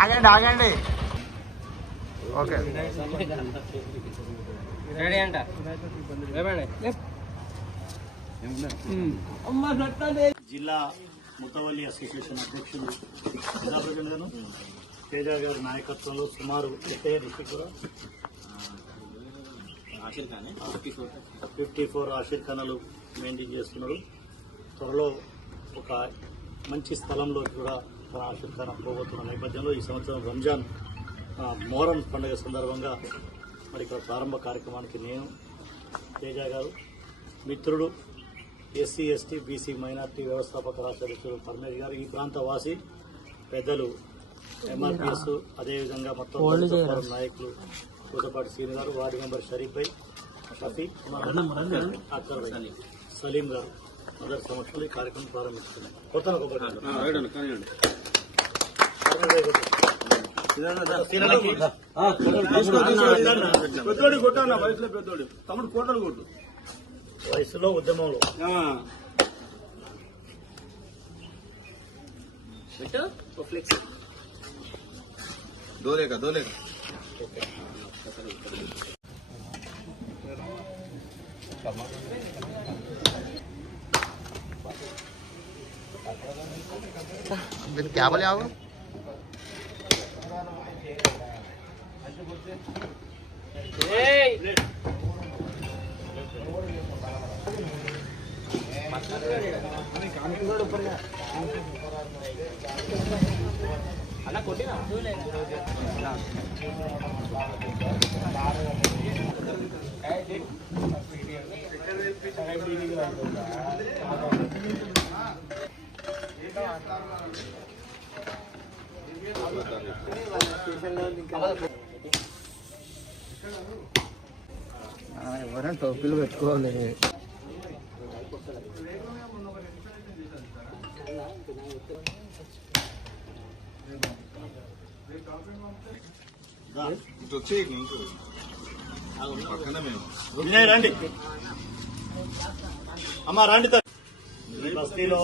ఆగండి ఆగండి. Okay ready అంట. జిల్లా ముతవల్లి అసోసియేషన్ అధ్యక్షులు ప్రజాప్రతినిధి గారు తేజ గారి నాయకత్వంలో సుమారు 54 ఆషిర్ఖానాలు మెయింటైన్ చేస్తున్నారు. త్వరలో ఒక మంచి స్థలంలో కూడా తన ఆషిర్ఖానా పోగొట్టున్న నేపథ్యంలో ఈ సంవత్సరం రంజాన్ మొహరం పండుగ సందర్భంగా మరి ఇక్కడ ప్రారంభ కార్యక్రమానికి నేను తేజ గారు మిత్రుడు ఎస్సీ ఎస్టీ బీసీ మైనార్టీ వ్యవస్థాపక రాష్ట్ర అధ్యక్షుడు పరమేష్ గారు, ఈ ప్రాంత వాసి పెద్దలు ఎంఆర్పిఎస్, అదేవిధంగా మొత్తం నాయకులు పూసపాటి శ్రీని గారు, వార్డు మెంబర్ షరీఫ్ భాయ్, షఫీ, అక్కర్ భాయ్, సలీం గారు అందరి సమక్షంలో ఈ కార్యక్రమం ప్రారంభిస్తున్నాం. తమ్ముడు కోటలు కొట్టు వయసులో ఉద్యమంలో దోలేక क्या बोले आप? అలా కొట్టినా ఎవరైనా టోపీలు పెట్టుకోవాలి. రండి అమ్మా, రండి బస్తీలో